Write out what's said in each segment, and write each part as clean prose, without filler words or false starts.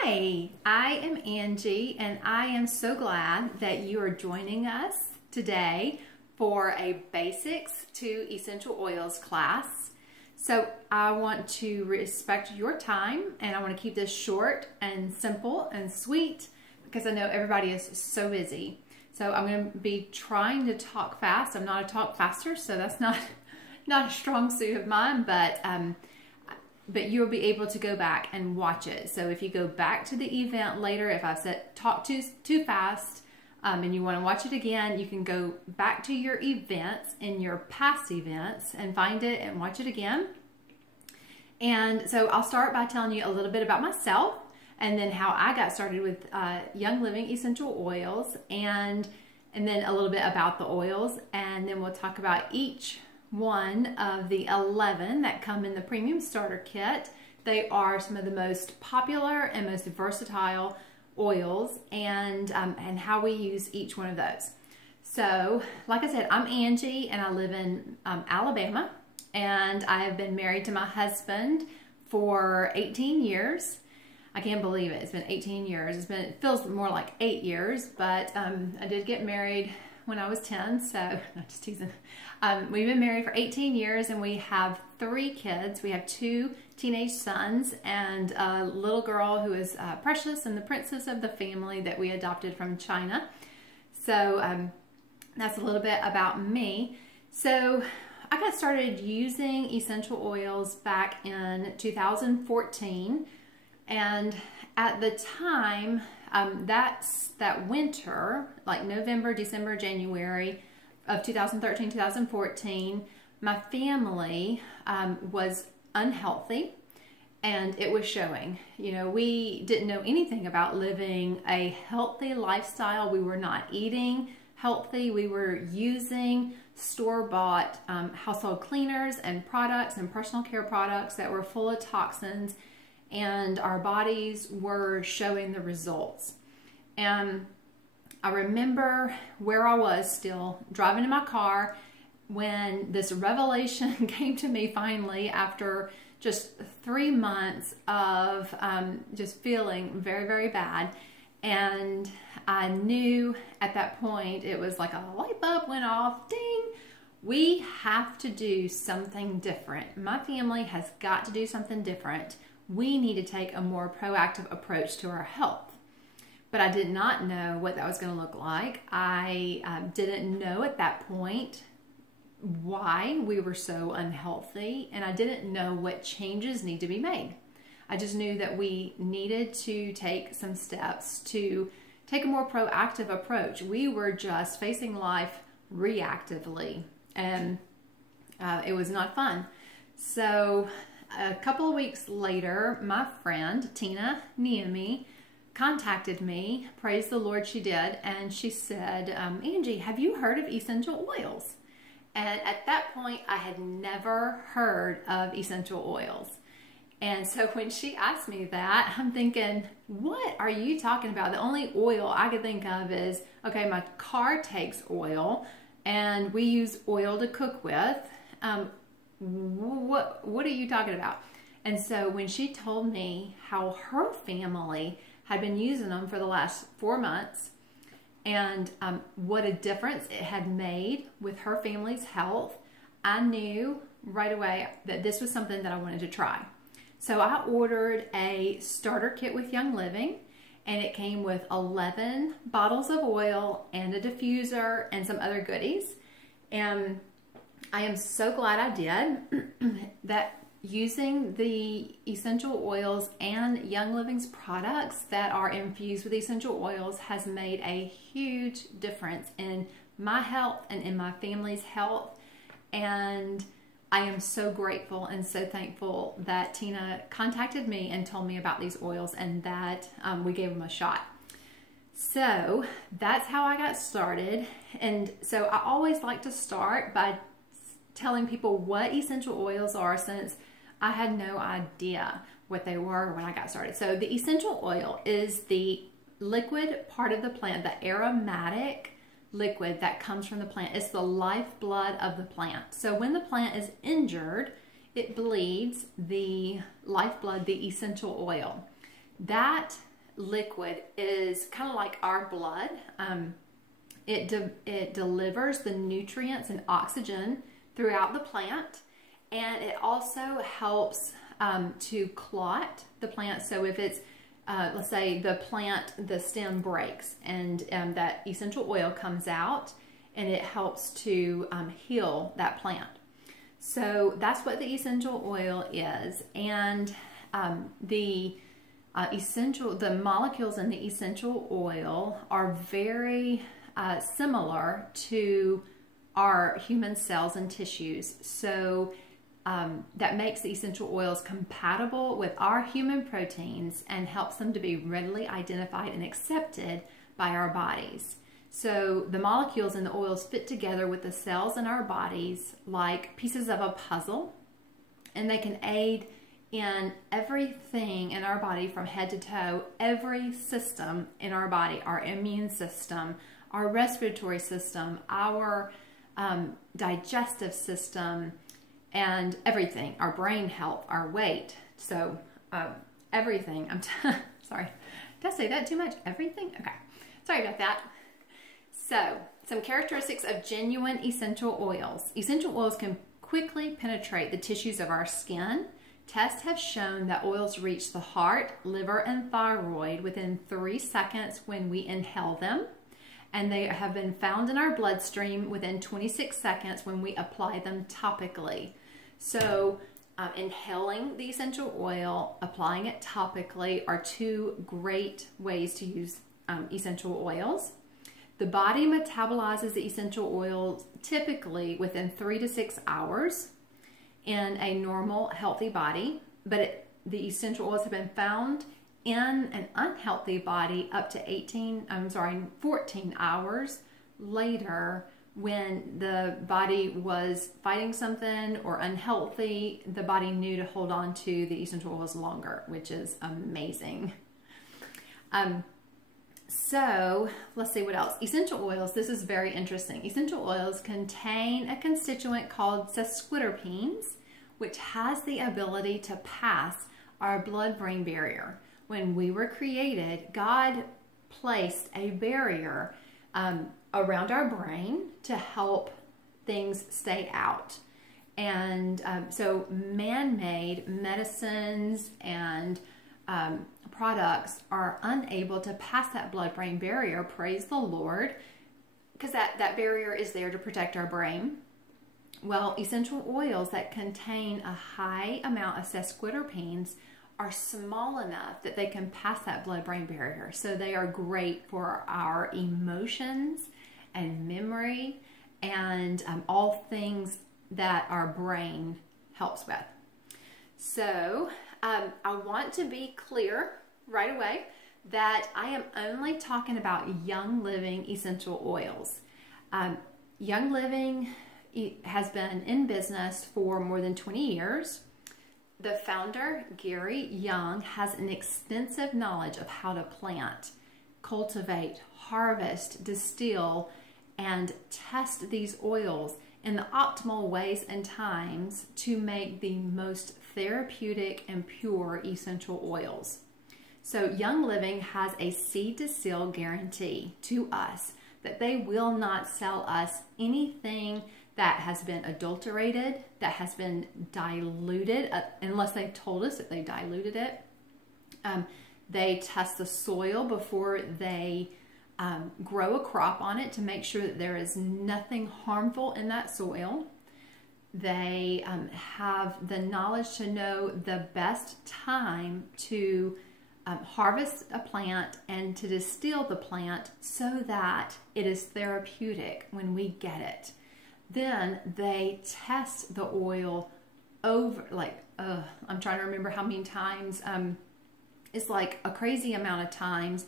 Hi, I am Angie, and I am so glad that you are joining us today for a Basics to Essential Oils class. So I want to respect your time, and I want to keep this short and simple and sweet because I know everybody is so busy. So I'm going to be trying to talk fast. I'm not a talk faster, so that's not a strong suit of mine, but you'll be able to go back and watch it. So if you go back to the event later, if I said talk too fast and you want to watch it again, you can go back to your events in your past events and find it and watch it again. And so I'll start by telling you a little bit about myself and then how I got started with Young Living essential oils, and then a little bit about the oils, and then we'll talk about each one of the 11 that come in the premium starter kit. They are some of the most popular and most versatile oils, and how we use each one of those. So like I said, I'm Angie and I live in Alabama, and I have been married to my husband for 18 years. I can't believe it. It's been 18 years. It feels more like 8 years, but I did get married when I was 10, so not just teasing. We've been married for 18 years and we have 3 kids. We have 2 teenage sons and a little girl who is Precious and the princess of the family that we adopted from China. So that's a little bit about me. So I got started using essential oils back in 2014, and at the time, that winter, like November, December, January of 2013, 2014, my family was unhealthy, and it was showing. You know, we didn't know anything about living a healthy lifestyle. We were not eating healthy. We were using store-bought household cleaners and products and personal care products that were full of toxins, and our bodies were showing the results. And I remember where I was still driving in my car when this revelation came to me finally after just 3 months of just feeling very, very bad. And I knew at that point, it was like a light bulb went off, ding, we have to do something different. My family has got to do something different. We need to take a more proactive approach to our health. But I did not know what that was going to look like. I didn't know at that point why we were so unhealthy, and I didn't know what changes need to be made. I just knew that we needed to take some steps to take a more proactive approach. We were just facing life reactively, and it was not fun. So a couple of weeks later, my friend Tina Niemi contacted me. Praise the Lord, she did. And she said, Angie, have you heard of essential oils? And at that point, I had never heard of essential oils. And so when she asked me that, I'm thinking, what are you talking about? The only oil I could think of is, okay, my car takes oil and we use oil to cook with. What are you talking about? And so when she told me how her family had been using them for the last 4 months, and what a difference it had made with her family's health, I knew right away that this was something that I wanted to try. So I ordered a starter kit with Young Living, and it came with 11 bottles of oil and a diffuser and some other goodies. And I am so glad I did. That using the essential oils and Young Living's products that are infused with essential oils has made a huge difference in my health and in my family's health. And I am so grateful and so thankful that Tina contacted me and told me about these oils, and that we gave them a shot. So that's how I got started. And so I always like to start by telling people what essential oils are, since I had no idea what they were when I got started. So the essential oil is the liquid part of the plant, the aromatic liquid that comes from the plant. It's the lifeblood of the plant. So when the plant is injured, it bleeds the lifeblood, the essential oil. That liquid is kind of like our blood. It delivers the nutrients and oxygen throughout the plant, and it also helps to clot the plant. So if it's, let's say the stem breaks and that essential oil comes out, and it helps to heal that plant. So that's what the essential oil is. And the molecules in the essential oil are very similar to our human cells and tissues. So that makes the essential oils compatible with our human proteins and helps them to be readily identified and accepted by our bodies. So the molecules in the oils fit together with the cells in our bodies like pieces of a puzzle, and they can aid in everything in our body from head to toe, every system in our body, our immune system, our respiratory system, our digestive system, and everything, our brain health, our weight. So everything. Sorry, did I say that too much? Everything? Okay, sorry about that. So some characteristics of genuine essential oils. Essential oils can quickly penetrate the tissues of our skin. Tests have shown that oils reach the heart, liver, and thyroid within 3 seconds when we inhale them. And they have been found in our bloodstream within 26 seconds when we apply them topically. So inhaling the essential oil, applying it topically are two great ways to use essential oils. The body metabolizes the essential oils typically within 3 to 6 hours in a normal, healthy body, but the essential oils have been found in an unhealthy body up to 14 hours later. When the body was fighting something or unhealthy, the body knew to hold on to the essential oils longer, which is amazing. So let's see what else. Essential oils, this is very interesting. Essential oils contain a constituent called sesquiterpenes, which has the ability to pass our blood-brain barrier. When we were created, God placed a barrier around our brain to help things stay out. And so man-made medicines and products are unable to pass that blood-brain barrier, praise the Lord, because that barrier is there to protect our brain. Well, essential oils that contain a high amount of sesquiterpenes are small enough that they can pass that blood-brain barrier. So they are great for our emotions and memory and all things that our brain helps with. So I want to be clear right away that I am only talking about Young Living essential oils. Young Living has been in business for more than 20 years. The founder, Gary Young, has an extensive knowledge of how to plant, cultivate, harvest, distill, and test these oils in the optimal ways and times to make the most therapeutic and pure essential oils. So Young Living has a seed to seal guarantee to us that they will not sell us anything that has been adulterated, that has been diluted, unless they told us that they diluted it. They test the soil before they grow a crop on it to make sure that there is nothing harmful in that soil. They have the knowledge to know the best time to harvest a plant and to distill the plant so that it is therapeutic when we get it. Then they test the oil over, I'm trying to remember how many times. It's like a crazy amount of times,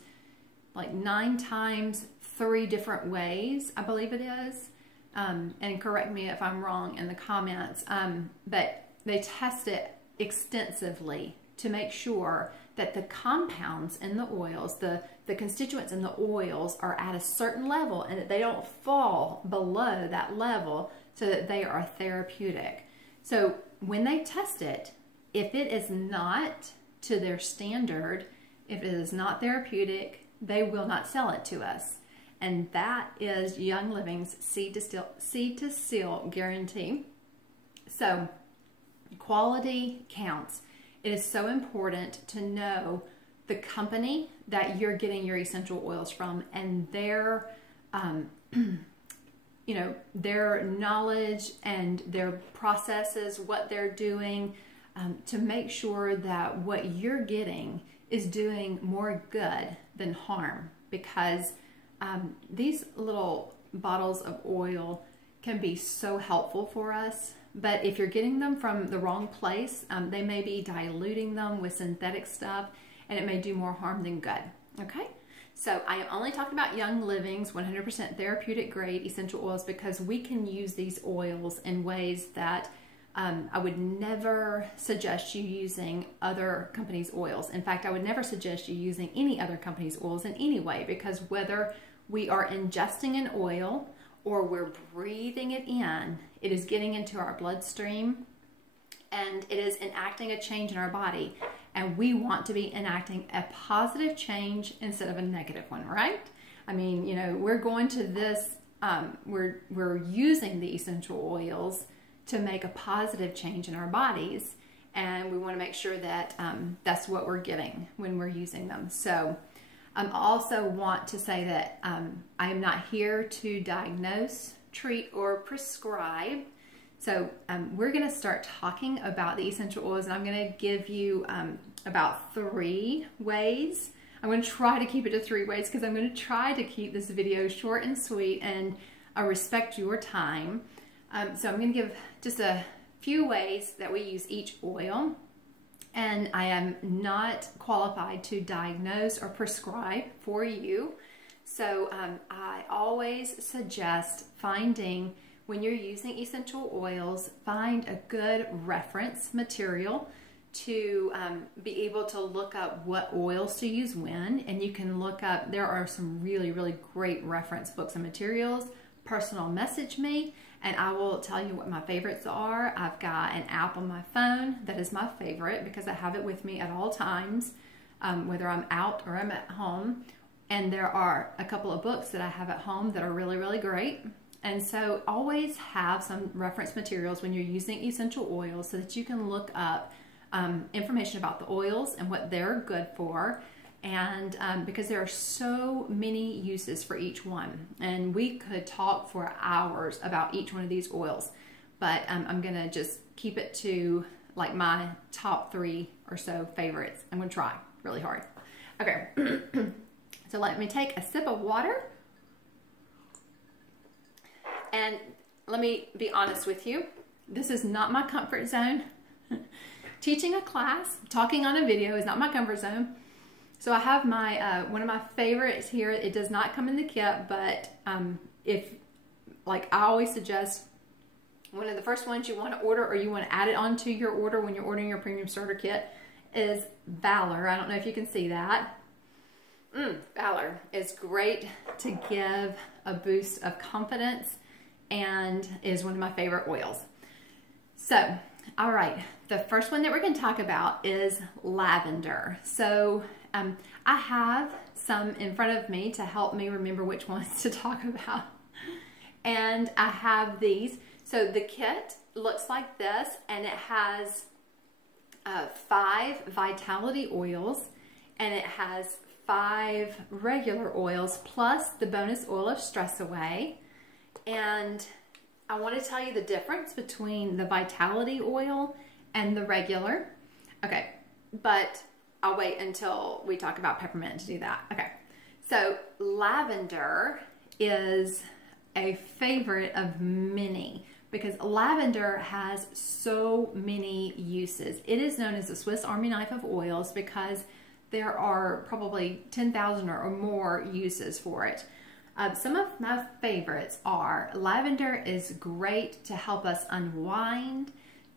like 9 times, 3 different ways, I believe it is. And correct me if I'm wrong in the comments. But they test it extensively to make sure that the compounds in the oils, the constituents in the oils are at a certain level and that they don't fall below that level so that they are therapeutic. So when they test it, if it is not to their standard, if it is not therapeutic, they will not sell it to us. And that is Young Living's seed to seal guarantee. So quality counts. It is so important to know the company that you're getting your essential oils from and their, their knowledge and their processes, what they're doing, to make sure that what you're getting is doing more good than harm, because these little bottles of oil can be so helpful for us, but if you're getting them from the wrong place, they may be diluting them with synthetic stuff, and it may do more harm than good. Okay, so I am only talking about Young Living's 100% therapeutic grade essential oils because we can use these oils in ways that I would never suggest you using other companies' oils. In fact, I would never suggest you using any other company's oils in any way, because whether we are ingesting an oil or we're breathing it in, it is getting into our bloodstream and it is enacting a change in our body. And we want to be enacting a positive change instead of a negative one, right? I mean, we're going to this, we're using the essential oils to make a positive change in our bodies, and we want to make sure that that's what we're getting when we're using them. So I also want to say that I am not here to diagnose, treat, or prescribe. So we're going to start talking about the essential oils, and I'm going to give you about 3 ways. I'm going to try to keep it to 3 ways because I'm going to try to keep this video short and sweet and respect your time. So I'm going to give just a few ways that we use each oil, and I am not qualified to diagnose or prescribe for you. So I always suggest finding, when you're using essential oils, find a good reference material to be able to look up what oils to use when, and you can look up, there are some really, really great reference books and materials. Personal message me and I will tell you what my favorites are. I've got an app on my phone that is my favorite because I have it with me at all times, whether I'm out or I'm at home. And there are a couple of books that I have at home that are really, really great. And so always have some reference materials when you're using essential oils so that you can look up information about the oils and what they're good for. And because there are so many uses for each one, and we could talk for hours about each one of these oils, but I'm gonna just keep it to like my top 3 or so favorites. I'm gonna try really hard. Okay, so let me take a sip of water, and let me be honest with you, this is not my comfort zone. Teaching a class, talking on a video is not my comfort zone. So I have my, one of my favorites here. It does not come in the kit, but I always suggest one of the first ones you want to order, or you want to add it onto your order when you're ordering your premium starter kit, is Valor. I don't know if you can see that. Valor is great to give a boost of confidence and is one of my favorite oils. So, all right, the first one that we're going to talk about is lavender. So I have some in front of me to help me remember which ones to talk about. And I have these. So the kit looks like this, and it has 5 vitality oils, and it has 5 regular oils, plus the bonus oil of Stress Away. And I want to tell you the difference between the vitality oil and the regular. Okay, but I'll wait until we talk about peppermint to do that. Okay, so lavender is a favorite of many because lavender has so many uses. It is known as the Swiss Army knife of oils because there are probably 10,000 or more uses for it. Some of my favorites are, lavender is great to help us unwind,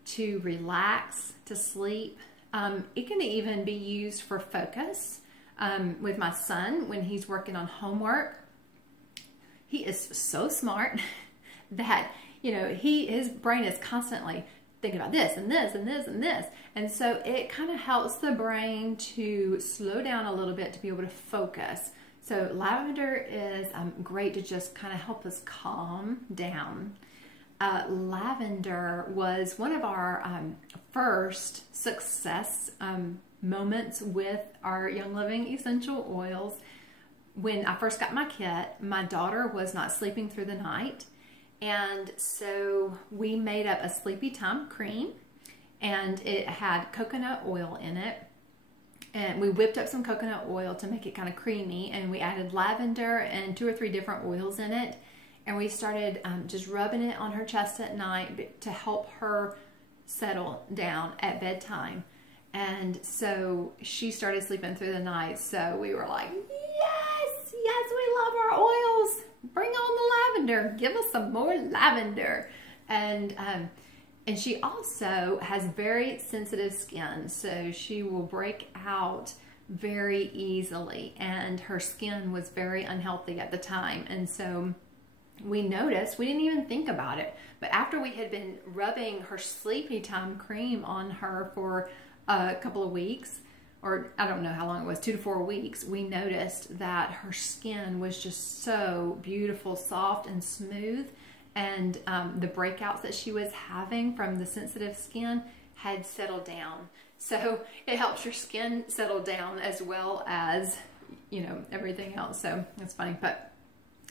to relax, to sleep. It can even be used for focus. With my son, when he's working on homework, he is so smart that, his brain is constantly, thinking about this and this and this and this. And so it kind of helps the brain to slow down a little bit to be able to focus. So lavender is great to just kind of help us calm down. Lavender was one of our first success moments with our Young Living essential oils. When I first got my kit, my daughter was not sleeping through the night. And so we made up a sleepy time cream, and it had coconut oil in it. And we whipped up some coconut oil to make it kind of creamy, and we added lavender and 2 or 3 different oils in it. And we started just rubbing it on her chest at night to help her settle down at bedtime. And so she started sleeping through the night. So we were like, yes, yes, we love our oils. Bring on the lavender. Give us some more lavender. And she also has very sensitive skin, so she will break out very easily. And her skin was very unhealthy at the time. And so we noticed, we didn't even think about it, but after we had been rubbing her sleepy time cream on her for a couple of weeks, or I don't know how long it was, 2 to 4 weeks, we noticed that her skin was just so beautiful, soft and smooth, and the breakouts that she was having from the sensitive skin had settled down. So it helps your skin settle down as well as, you know, everything else. So that's funny. But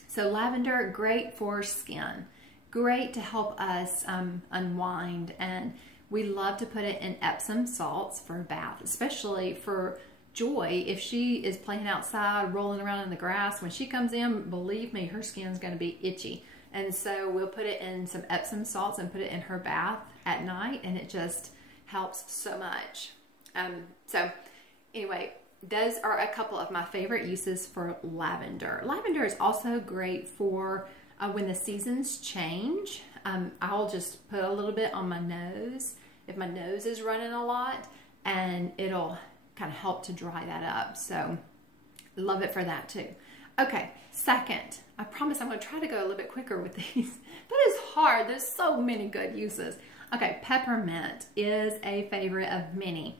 so lavender, great for skin, great to help us unwind, and we love to put it in Epsom salts for a bath, especially for Joy. If she is playing outside, rolling around in the grass, when she comes in, believe me, her skin's going to be itchy. And so we'll put it in some Epsom salts and put it in her bath at night, and it just helps so much. So anyway, those are a couple of my favorite uses for lavender. Lavender is also great for when the seasons change. I'll just put a little bit on my nose if my nose is running a lot, and it'll kind of help to dry that up. So love it for that too. Okay, second, I promise I'm going to try to go a little bit quicker with these. That is hard. There's so many good uses. Okay, peppermint is a favorite of many.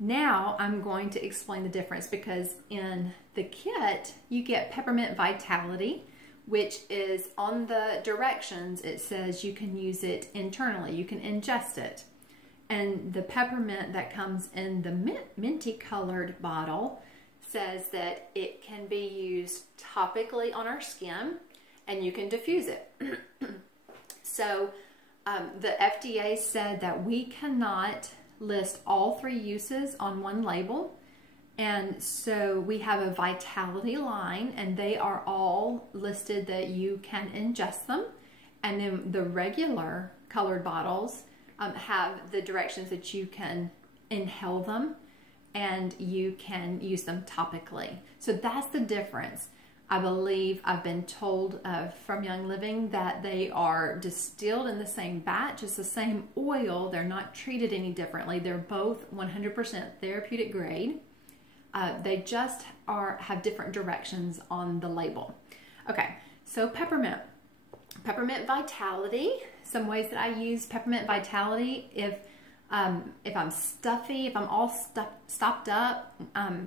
Now I'm going to explain the difference, because in the kit you get Peppermint Vitality, which is on the directions. It says you can use it internally, you can ingest it. And the peppermint that comes in the minty colored bottle says that it can be used topically on our skin, and you can diffuse it. So the FDA said that we cannot list all 3 uses on one label. And so we have a Vitality line, and they are all listed that you can ingest them. And then the regular colored bottles have the directions that you can inhale them and you can use them topically. So that's the difference. I believe I've been told from Young Living that they are distilled in the same batch. It's the same oil. They're not treated any differently. They're both 100% therapeutic grade. They just have different directions on the label. Okay, so peppermint. Peppermint Vitality. Some ways that I use Peppermint Vitality: if I'm stuffy, if I'm all stopped up, I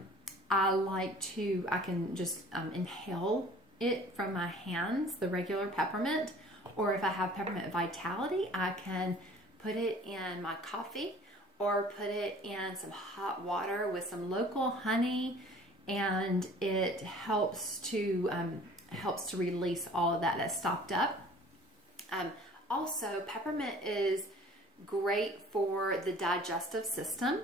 can just inhale it from my hands, the regular peppermint. Or if I have Peppermint Vitality, I can put it in my coffee or put it in some hot water with some local honey, and it helps to release all of that that's stopped up. Also, peppermint is great for the digestive system,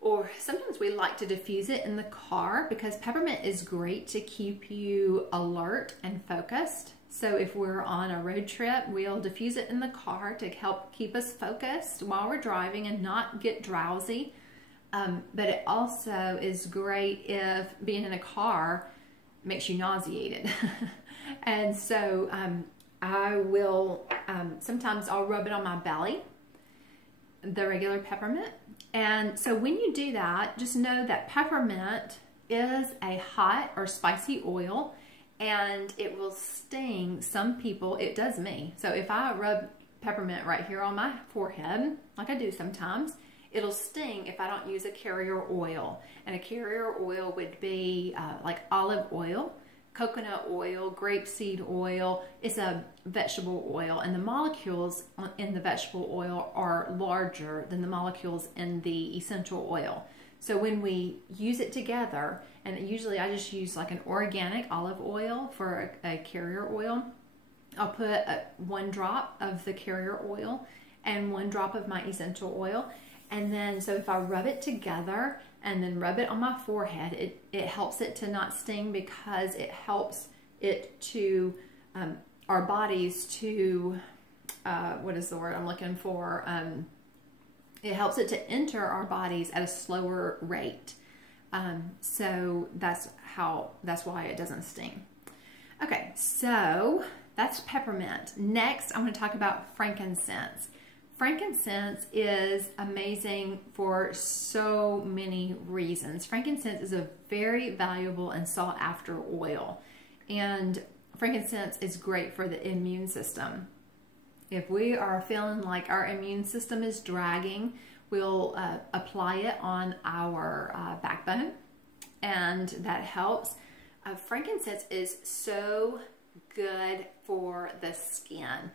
or sometimes we like to diffuse it in the car, because peppermint is great to keep you alert and focused. So if we're on a road trip, we'll diffuse it in the car to help keep us focused while we're driving and not get drowsy. But it also is great if being in a car makes you nauseated. And so I will, sometimes I'll rub it on my belly, the regular peppermint. And so when you do that, just know that peppermint is a hot or spicy oil, and it will sting some people. It does me. So if I rub peppermint right here on my forehead, like I do sometimes. It'll sting if I don't use a carrier oil. And a carrier oil would be like olive oil, coconut oil, grapeseed oil. It's a vegetable oil, and the molecules in the vegetable oil are larger than the molecules in the essential oil. So when we use it together, and usually I just use like an organic olive oil for a carrier oil, I'll put 1 drop of the carrier oil and 1 drop of my essential oil. And then, so if I rub it together and then rub it on my forehead, it helps it to not sting, because it helps it to, our bodies to, what is the word I'm looking for? It helps it to enter our bodies at a slower rate. So that's why it doesn't sting. Okay, so that's peppermint. Next, I'm going to talk about frankincense. Frankincense is amazing for so many reasons. Frankincense is a very valuable and sought after oil. And frankincense is great for the immune system. If we are feeling like our immune system is dragging, we'll apply it on our backbone, and that helps. Frankincense is so good for the skin.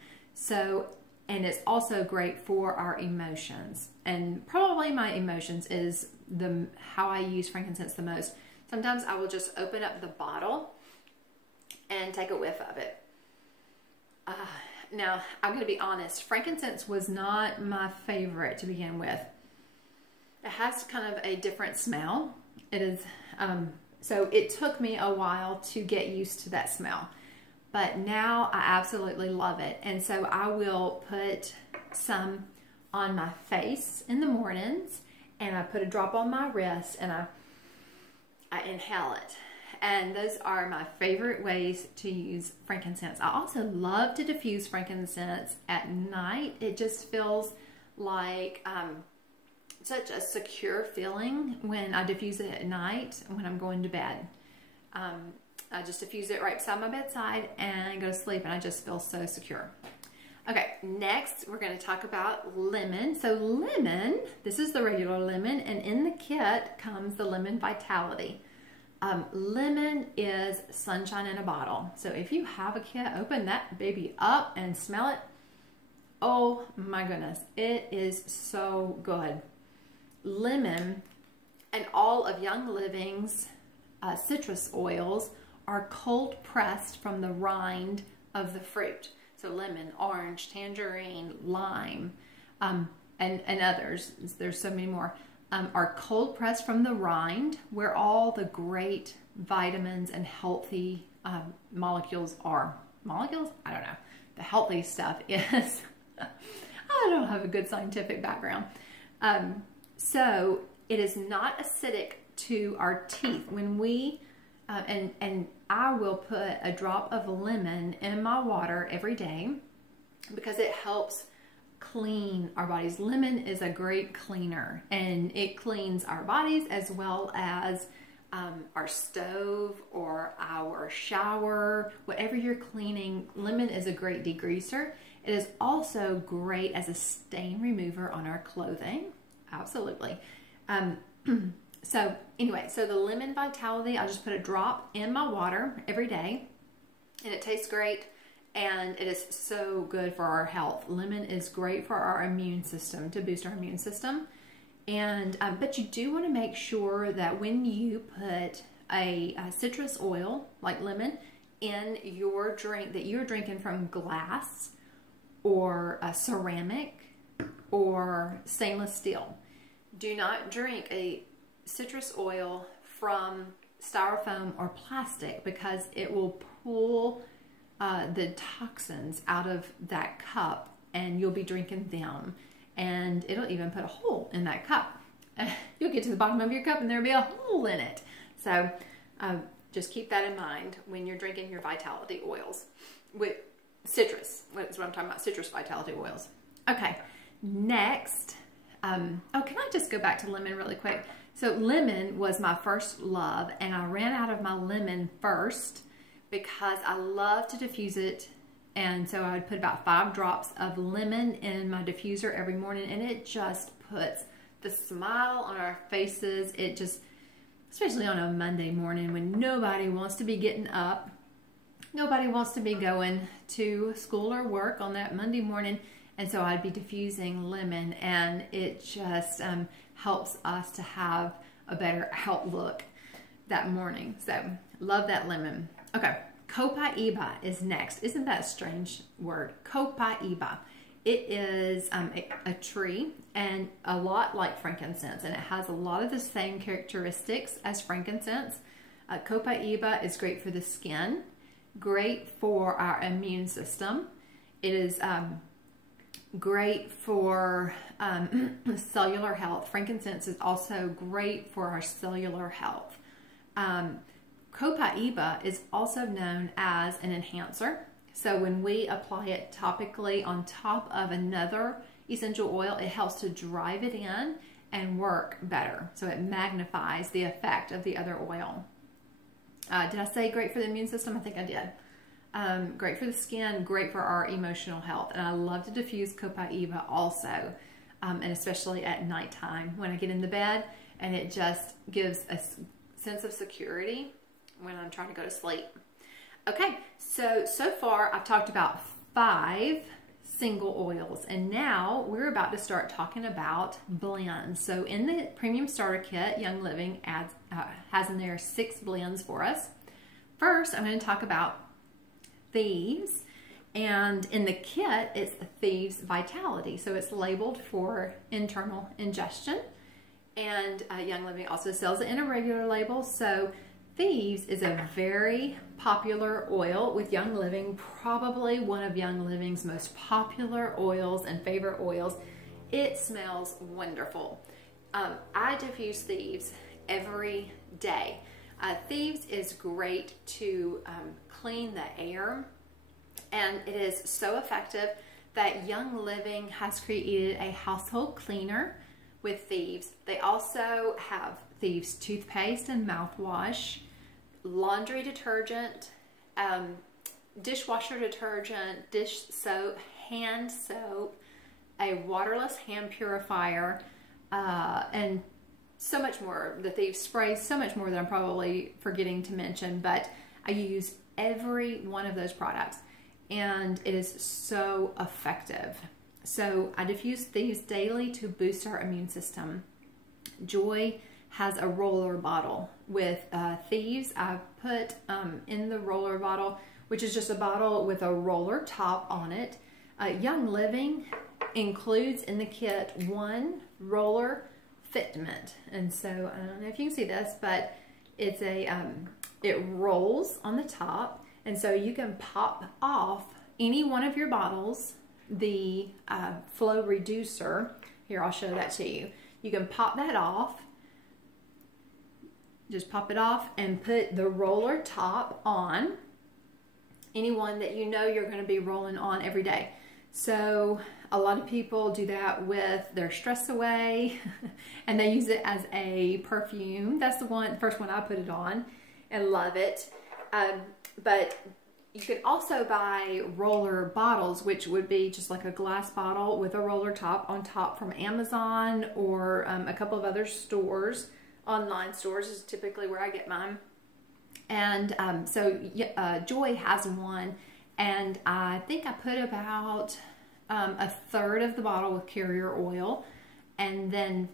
And it's also great for our emotions. And probably my emotions is how I use frankincense the most. Sometimes I will just open up the bottle and take a whiff of it. Now, I'm going to be honest, frankincense was not my favorite to begin with. It has kind of a different smell. It is, so it took me a while to get used to that smell. But now I absolutely love it. And so I will put some on my face in the mornings, and I put a drop on my wrist, and I inhale it. And those are my favorite ways to use frankincense. I also love to diffuse frankincense at night. It just feels like such a secure feeling when I diffuse it at night when I'm going to bed. I just diffuse it right beside my bedside and go to sleep, and I just feel so secure. Okay, next we're going to talk about lemon. So lemon, this is the regular lemon, and in the kit comes the Lemon Vitality. Lemon is sunshine in a bottle. So if you have a kit, open that baby up and smell it. Oh my goodness, it is so good. Lemon and all of Young Living's citrus oils are cold pressed from the rind of the fruit. So lemon, orange, tangerine, lime, and others, there's so many more, are cold pressed from the rind, where all the great vitamins and healthy molecules are. Molecules? I don't know. The healthy stuff is. I don't have a good scientific background. So it is not acidic to our teeth. When we and I will put a drop of lemon in my water every day, because it helps clean our bodies. Lemon is a great cleaner, and it cleans our bodies as well as our stove or our shower, whatever you're cleaning. Lemon is a great degreaser. It is also great as a stain remover on our clothing. Absolutely. So anyway, so the Lemon Vitality, I just put a drop in my water every day, and it tastes great, and it is so good for our health. Lemon is great for our immune system, to boost our immune system. And but you do want to make sure that when you put a citrus oil like lemon in your drink, that you're drinking from glass or a ceramic or stainless steel. Do not drink a citrus oil from styrofoam or plastic, because it will pull the toxins out of that cup, and you'll be drinking them, and it'll even put a hole in that cup. You'll get to the bottom of your cup and there'll be a hole in it. So just keep that in mind when you're drinking your Vitality oils. With citrus, that's what I'm talking about, citrus Vitality oils. Okay, next, oh, can I just go back to lemon really quick? So lemon was my first love, and I ran out of my lemon first because I love to diffuse it And so I would put about 5 drops of lemon in my diffuser every morning, and it just puts the smile on our faces. It just, especially on a Monday morning when nobody wants to be getting up, nobody wants to be going to school or work on that Monday morning. And so I'd be diffusing lemon, and it just helps us to have a better outlook that morning. So love that lemon. Okay, copaiba is next. Isn't that a strange word? Copaiba. It is a tree, and a lot like frankincense, and it has a lot of the same characteristics as frankincense. Copaiba is great for the skin, great for our immune system. It is great for cellular health. Frankincense is also great for our cellular health. Copaiba is also known as an enhancer. So when we apply it topically on top of another essential oil, it helps to drive it in and work better. So it magnifies the effect of the other oil. Did I say great for the immune system? I think I did. Great for the skin, great for our emotional health. And I love to diffuse copaiba also, and especially at nighttime when I get in the bed, and it just gives a sense of security when I'm trying to go to sleep. Okay, so far I've talked about 5 single oils, and now we're about to start talking about blends. So in the Premium Starter Kit, Young Living has in there 6 blends for us. First, I'm going to talk about Thieves, and in the kit, it's Thieves Vitality. So it's labeled for internal ingestion, and Young Living also sells it in a regular label. So Thieves is a very popular oil with Young Living, probably one of Young Living's most popular oils and favorite oils. It smells wonderful. I diffuse Thieves every day. Thieves is great to clean the air, and it is so effective that Young Living has created a household cleaner with Thieves. They also have Thieves toothpaste and mouthwash, laundry detergent, dishwasher detergent, dish soap, hand soap, a waterless hand purifier, and so much more. The Thieves spray, so much more that I'm probably forgetting to mention, but I use every one of those products, and it is so effective. So I diffuse Thieves daily to boost our immune system. Joy has a roller bottle with Thieves. I put in the roller bottle, which is just a bottle with a roller top on it. Young Living includes in the kit 1 roller fitment, and so I don't know if you can see this, but it's a it rolls on the top, and so you can pop off any one of your bottles. The flow reducer, here I'll show that to you. You can pop that off, just pop it off and put the roller top on, any one that you know you're going to be rolling on every day. So a lot of people do that with their Stress Away and they use it as a perfume. That's the first one I put it on and love it. But you can also buy roller bottles, which would be just like a glass bottle with a roller top on top from Amazon or a couple of other stores. Online stores is typically where I get mine. And so Joy has one, and I think I put about 1/3 of the bottle with carrier oil, and then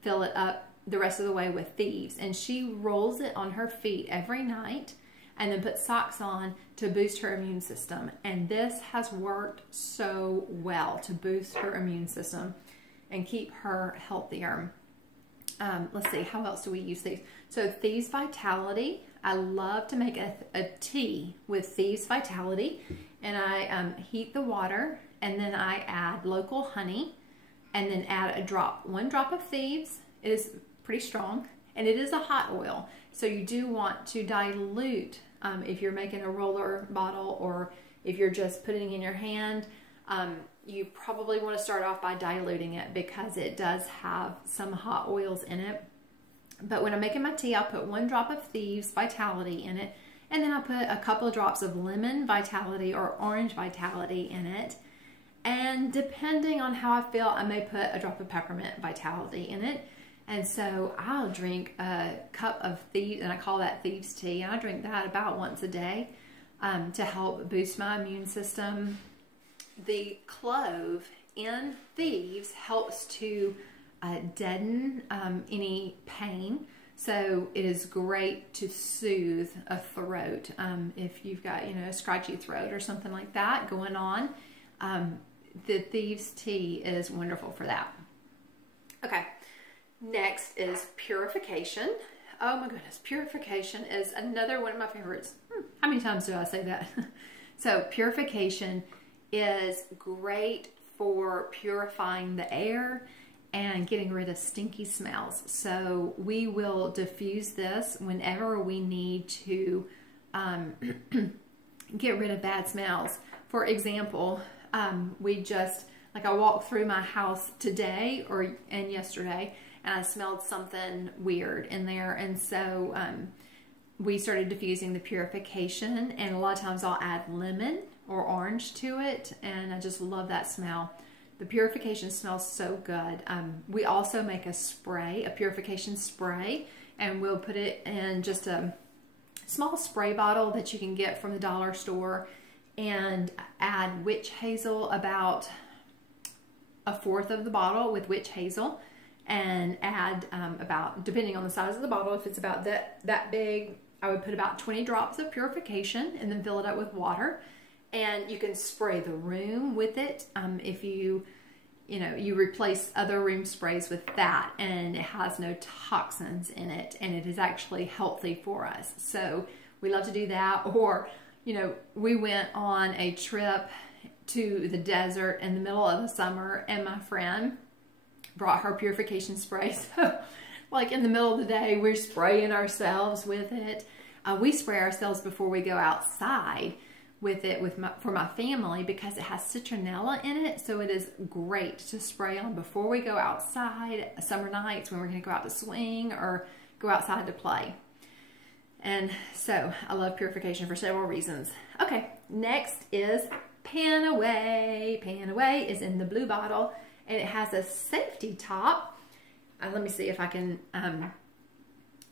fill it up the rest of the way with Thieves. And she rolls it on her feet every night and then puts socks on to boost her immune system. And this has worked so well to boost her immune system and keep her healthier. Let's see, how else do we use these? So Thieves Vitality, I love to make a tea with Thieves Vitality, and I heat the water, and then I add local honey, and then add 1 drop of Thieves. It is pretty strong, and it is a hot oil, so you do want to dilute if you're making a roller bottle, or if you're just putting it in your hand. You probably want to start off by diluting it because it does have some hot oils in it. But when I'm making my tea, I'll put 1 drop of Thieves Vitality in it, And then I put a couple of drops of lemon vitality or orange vitality in it. And depending on how I feel, I may put a drop of peppermint vitality in it. And so I'll drink a cup of Thieves, and I call that Thieves tea. And I drink that about once a day to help boost my immune system. The clove in Thieves helps to deaden any pain. So it is great to soothe a throat. If you've got, a scratchy throat or something like that going on, the Thieves tea is wonderful for that. Okay, next is purification. Oh my goodness, purification is another one of my favorites. How many times do I say that? So purification is great for purifying the air and getting rid of stinky smells. So we will diffuse this whenever we need to get rid of bad smells. For example, I walked through my house today and yesterday, and I smelled something weird in there, and so we started diffusing the purification, and a lot of times I'll add lemon or orange to it, and I just love that smell. The purification smells so good. We also make a spray, a purification spray, and we'll put it in just a small spray bottle that you can get from the dollar store, and add witch hazel, about 1/4 of the bottle with witch hazel, and add about, depending on the size of the bottle, if it's about that big, I would put about 20 drops of purification and then fill it up with water. And you can spray the room with it. If you replace other room sprays with that, and it has no toxins in it, and it is actually healthy for us. So we love to do that. Or, we went on a trip to the desert in the middle of the summer, and my friend brought her purification spray. So like in the middle of the day, we're spraying ourselves with it. We spray ourselves before we go outside with it for my family, because it has citronella in it. So it is great to spray on before we go outside summer nights when we're going to go out to swing or go outside to play. And so I love purification for several reasons. Okay, next is Pan-Away. Pan-Away is in the blue bottle, and it has a safety top. Let me see if I can,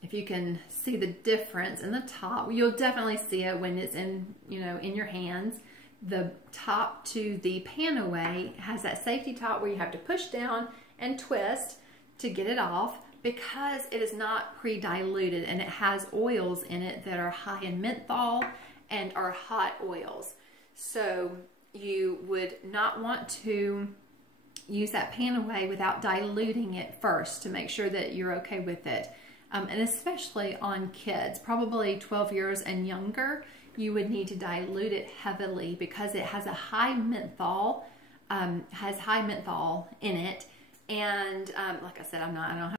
if you can see the difference in the top. You'll definitely see it when it's in your hands. The top to the Pan-Away has that safety top where you have to push down and twist to get it off, because it is not pre-diluted, and it has oils in it that are high in menthol and are hot oils. So you would not want to use that Pan-Away without diluting it first to make sure that you're okay with it. And especially on kids, probably 12 years and younger, you would need to dilute it heavily, because it has a high menthol, in it. And like I said, I don't have